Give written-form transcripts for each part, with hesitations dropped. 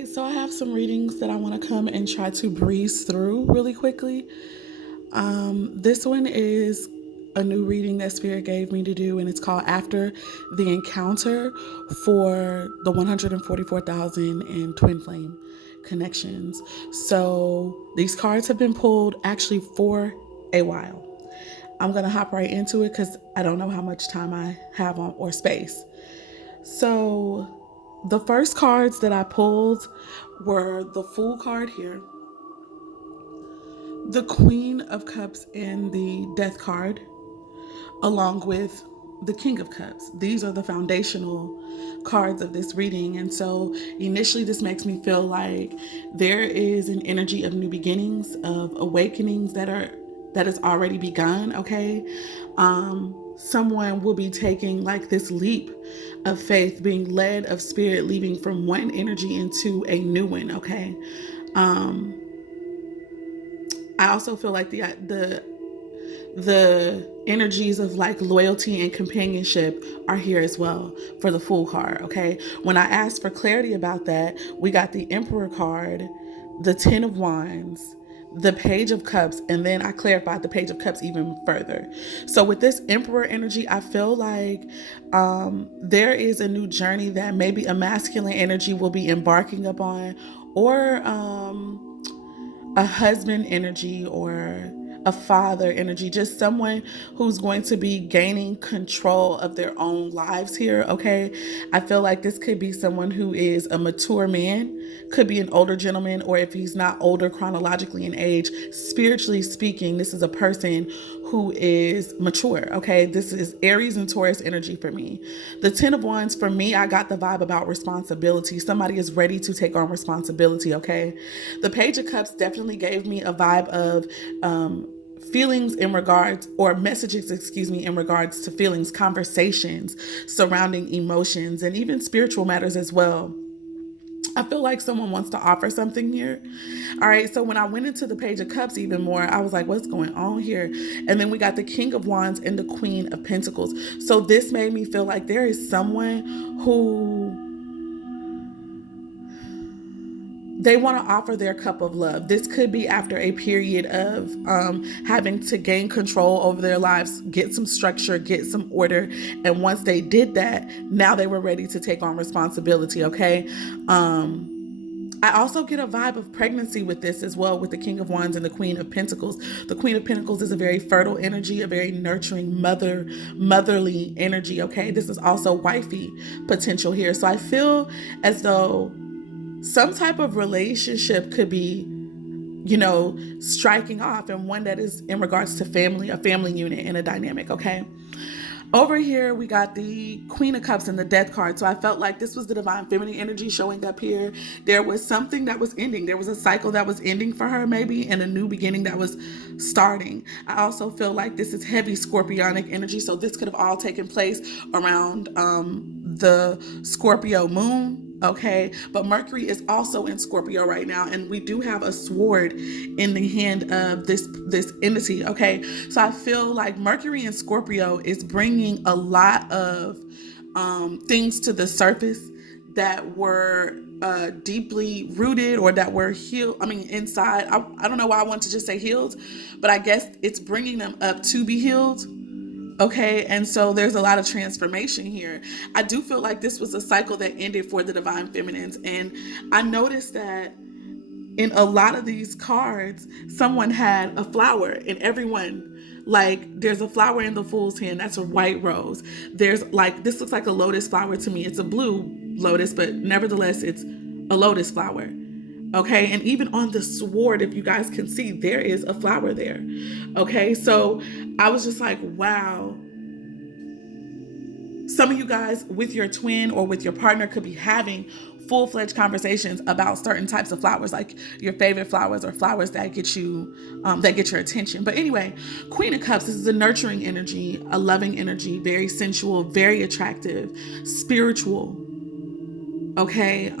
right, so I have some readings that I want to come and try to breeze through really quickly. This one is a new reading that Spirit gave me to do, and it's called After the Encounter for the 144,000 and Twin Flame connections. So these cards have been pulled actually for a while. I'm going to hop right into it because I don't know how much time I have on or space. So the first cards that I pulled were the Fool card here, the Queen of Cups, and the Death card, along with the King of Cups. These are the foundational cards of this reading. And so initially, this makes me feel like there is an energy of new beginnings, of awakenings that has already begun. Okay. Someone will be taking like this leap of faith, being led of spirit, leaving from one energy into a new one. Okay. I also feel like the energies of like loyalty and companionship are here as well for the Fool card. Okay. When I asked for clarity about that, we got the Emperor card, the Ten of Wands, the Page of Cups, and then I clarified the Page of Cups even further. So with this Emperor energy, I feel like there is a new journey that maybe a masculine energy will be embarking upon, or a husband energy, or a father energy, just someone who's going to be gaining control of their own lives here. Okay. I feel like this could be someone who is a mature man, could be an older gentleman, or if he's not older chronologically in age, spiritually speaking, this is a person who is mature. Okay. This is Aries and Taurus energy for me. The Ten of Wands, for me, I got the vibe about responsibility. Somebody is ready to take on responsibility. Okay. The Page of Cups definitely gave me a vibe of feelings in regards, or messages, excuse me, in regards to feelings, conversations surrounding emotions, and even spiritual matters as well. I feel like someone wants to offer something here. All right. So when I went into the Page of Cups even more, I was like, what's going on here? And then we got the King of Wands and the Queen of Pentacles. So this made me feel like there is someone who they want to offer their cup of love. This could be after a period of having to gain control over their lives, get some structure, get some order. And once they did that, now they were ready to take on responsibility. Okay. I also get a vibe of pregnancy with this as well, with the King of Wands and the Queen of Pentacles. The Queen of Pentacles is a very fertile energy, a very nurturing motherly energy. Okay. This is also wifey potential here. So I feel as though some type of relationship could be, striking off, and one that is in regards to family, a family unit and a dynamic. Okay. Over here, we got the Queen of Cups and the Death card. So I felt like this was the divine feminine energy showing up here. There was something that was ending. There was a cycle that was ending for her, maybe, and a new beginning that was starting. I also feel like this is heavy scorpionic energy. So this could have all taken place around the Scorpio moon. Okay, but Mercury is also in Scorpio right now, and we do have a sword in the hand of this entity. Okay, so I feel like Mercury in Scorpio is bringing a lot of things to the surface that were deeply rooted, or that were healed. I mean, inside. I don't know why I want to just say healed, but I guess it's bringing them up to be healed. Okay, and so there's a lot of transformation here. I do feel like this was a cycle that ended for the divine feminines, and I noticed that in a lot of these cards, someone had a flower, and everyone, like, there's a flower in the Fool's hand. That's a white rose. There's like, this looks like a lotus flower to me. It's a blue lotus, but nevertheless, it's a lotus flower. Okay, and even on the sword, if you guys can see, there is a flower there. Okay, so I was just like, wow. Some of you guys with your twin or with your partner could be having full-fledged conversations about certain types of flowers, like your favorite flowers, or flowers that get you that get your attention. But anyway, Queen of Cups, this is a nurturing energy, a loving energy, very sensual, very attractive, spiritual. Okay.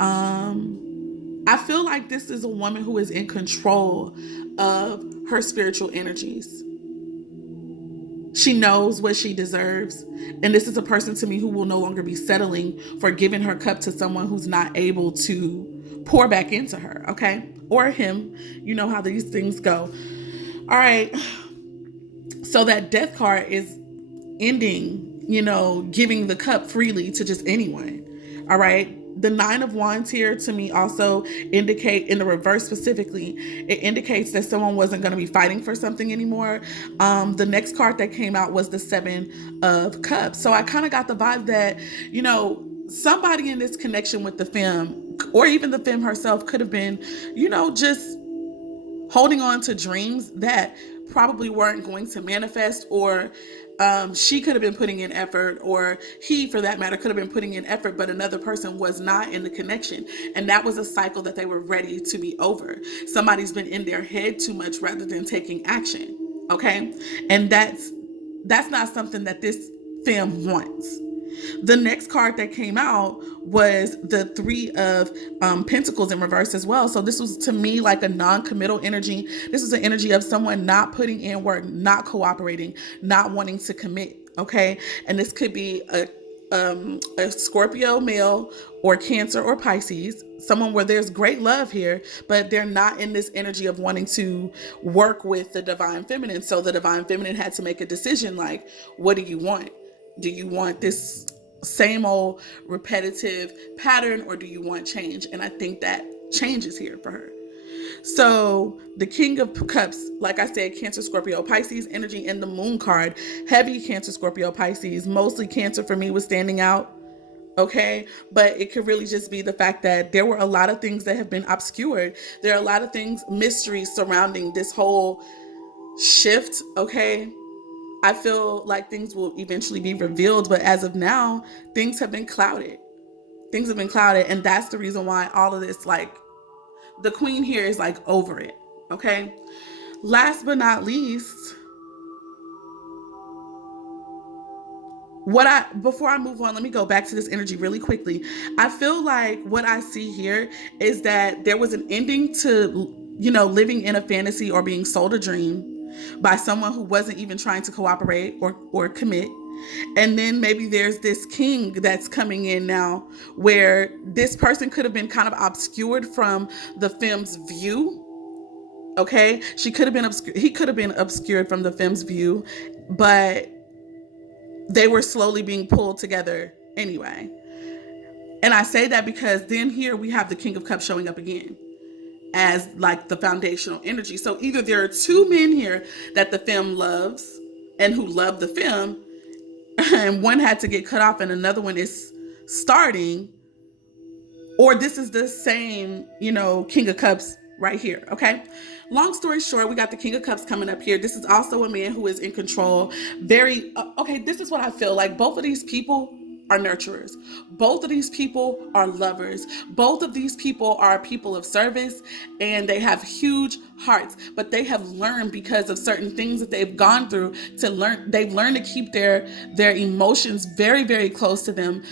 I feel like this is a woman who is in control of her spiritual energies. She knows what she deserves. And this is a person to me who will no longer be settling for giving her cup to someone who's not able to pour back into her, okay? Or him. You know how these things go. All right. So that death card is ending, giving the cup freely to just anyone. All right. The Nine of Wands here to me also indicate, in the reverse specifically, it indicates that someone wasn't going to be fighting for something anymore. The next card that came out was the Seven of Cups. So I kind of got the vibe that, somebody in this connection with the femme, or even the femme herself, could have been, just holding on to dreams that probably weren't going to manifest, or she could have been putting in effort, or he, for that matter, could have been putting in effort, but another person was not in the connection. And that was a cycle that they were ready to be over. Somebody's been in their head too much rather than taking action. Okay. And that's not something that this femme wants. The next card that came out was the Three of Pentacles in reverse as well. So this was, to me, like a non-committal energy. This is an energy of someone not putting in work, not cooperating, not wanting to commit. Okay. And this could be a Scorpio male, or Cancer or Pisces, someone where there's great love here, but they're not in this energy of wanting to work with the divine feminine. So the divine feminine had to make a decision, like, what do you want? Do you want this same old repetitive pattern, or do you want change? And I think that change is here for her. So the King of Cups, like I said, Cancer, Scorpio, Pisces energy, and the Moon card, heavy Cancer, Scorpio, Pisces. Mostly Cancer for me was standing out. Okay, but it could really just be the fact that there were a lot of things that have been obscured. There are a lot of things, mysteries surrounding this whole shift. Okay. I feel like things will eventually be revealed, but as of now, things have been clouded. Things have been clouded, and that's the reason why all of this, like, the queen here is like over it, okay? Last but not least, before I move on, let me go back to this energy really quickly. I feel like what I see here is that there was an ending to, living in a fantasy or being sold a dream by someone who wasn't even trying to cooperate or commit. And then maybe there's this king that's coming in now, where this person could have been kind of obscured from the femme's view. Okay, he could have been obscured from the femme's view, but they were slowly being pulled together anyway. And I say that because then here we have the King of Cups showing up again as like the foundational energy. So either there are two men here that the femme loves and who love the femme, and one had to get cut off and another one is starting, or this is the same, King of Cups right here. Okay. Long story short, we got the King of Cups coming up here. This is also a man who is in control. This is what I feel like. Both of these people are nurturers. Both of these people are lovers. Both of these people are people of service, and they have huge hearts, but they have learned, because of certain things that they've gone through, they've learned to keep their emotions very, very close to them,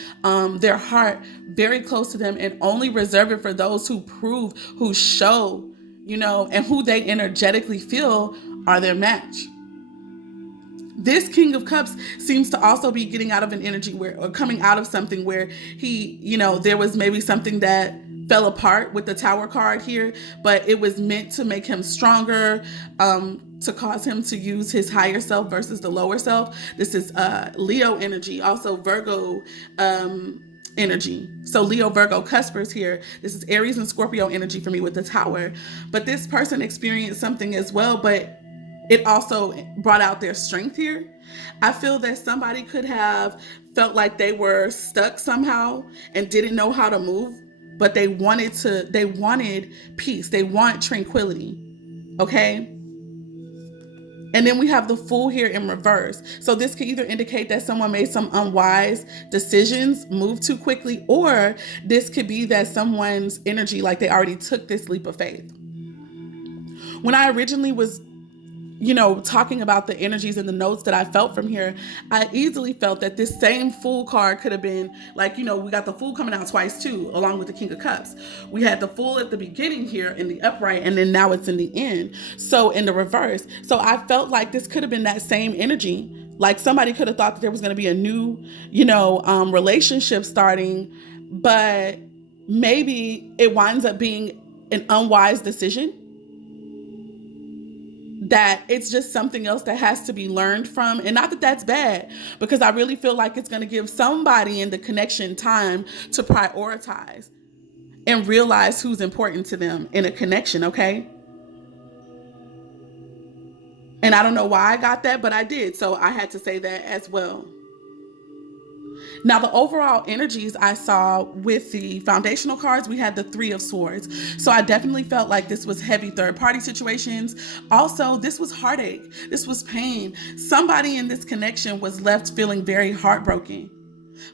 their heart very close to them, and only reserve it for those who show, and who they energetically feel are their match. This King of Cups seems to also be getting out of an energy or coming out of something where he, there was maybe something that fell apart with the Tower card here, but it was meant to make him stronger, to cause him to use his higher self versus the lower self. This is Leo energy, also Virgo energy. So Leo, Virgo, cuspers here. This is Aries and Scorpio energy for me with the Tower. But this person experienced something as well, but it also brought out their strength here. I feel that somebody could have felt like they were stuck somehow and didn't know how to move, but they wanted peace. They want tranquility. Okay. And then we have the Fool here in reverse. So this could either indicate that someone made some unwise decisions, moved too quickly, or this could be that someone's energy, like they already took this leap of faith. When I originally was talking about the energies and the notes that I felt from here, I easily felt that this same Fool card could have been like, we got the Fool coming out twice too, along with the King of Cups. We had the Fool at the beginning here in the upright, and then now it's in the end. So in the reverse. So I felt like this could have been that same energy. Like somebody could have thought that there was going to be a new, relationship starting, but maybe it winds up being an unwise decision, that it's just something else that has to be learned from. And not that that's bad, because I really feel like it's going to give somebody in the connection time to prioritize and realize who's important to them in a connection, okay? And I don't know why I got that, but I did. So I had to say that as well. Now, the overall energies I saw with the foundational cards, we had the Three of Swords. So I definitely felt like this was heavy third party situations. Also, this was heartache. This was pain. Somebody in this connection was left feeling very heartbroken,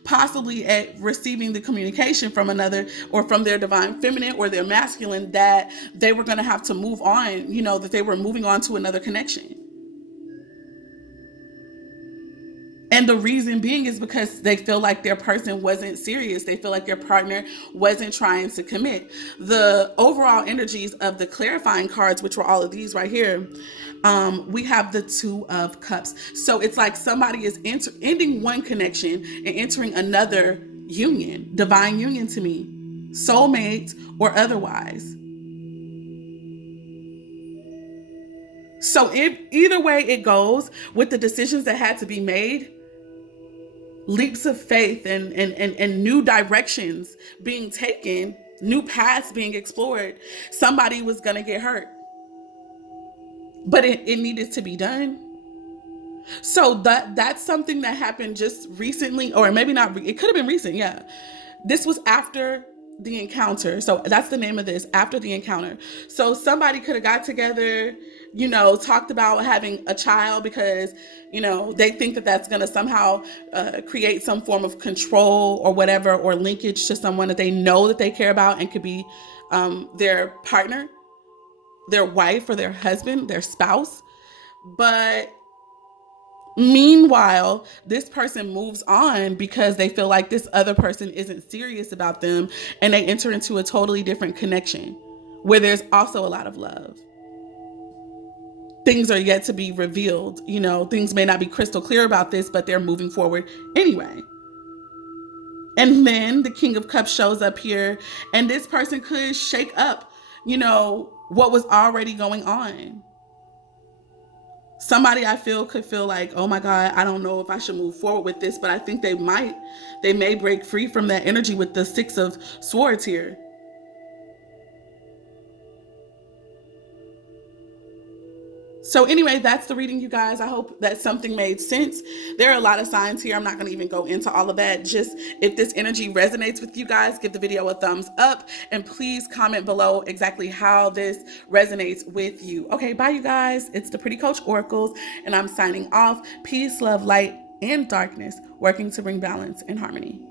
possibly at receiving the communication from another, or from their divine feminine or their masculine, that they were going to have to move on, that they were moving on to another connection. And the reason being is because they feel like their person wasn't serious. They feel like their partner wasn't trying to commit. The overall energies of the clarifying cards, which were all of these right here, we have the Two of Cups. So it's like somebody is ending one connection and entering another union, divine union to me, soulmate or otherwise. So if either way it goes, with the decisions that had to be made, leaps of faith and new directions being taken, new paths being explored, somebody was going to get hurt. But it needed to be done. So that's something that happened just recently, or maybe not, it could have been recent, yeah. This was after the encounter. So that's the name of this, After the Encounter. So somebody could have got together, talked about having a child because, they think that that's going to somehow create some form of control or whatever, or linkage to someone that they know that they care about and could be their partner, their wife or their husband, their spouse. But meanwhile, this person moves on because they feel like this other person isn't serious about them, and they enter into a totally different connection where there's also a lot of love. Things are yet to be revealed. Things may not be crystal clear about this, but they're moving forward anyway. And then the King of Cups shows up here, and this person could shake up, what was already going on. Somebody I feel could feel like, oh my God, I don't know if I should move forward with this, but I think they may break free from that energy with the Six of Swords here. So anyway, that's the reading, you guys. I hope that something made sense. There are a lot of signs here. I'm not going to even go into all of that. Just if this energy resonates with you guys, give the video a thumbs up, and please comment below exactly how this resonates with you. Okay, bye you guys. It's the Pretty Coach Oracles, and I'm signing off. Peace, love, light, and darkness, working to bring balance and harmony.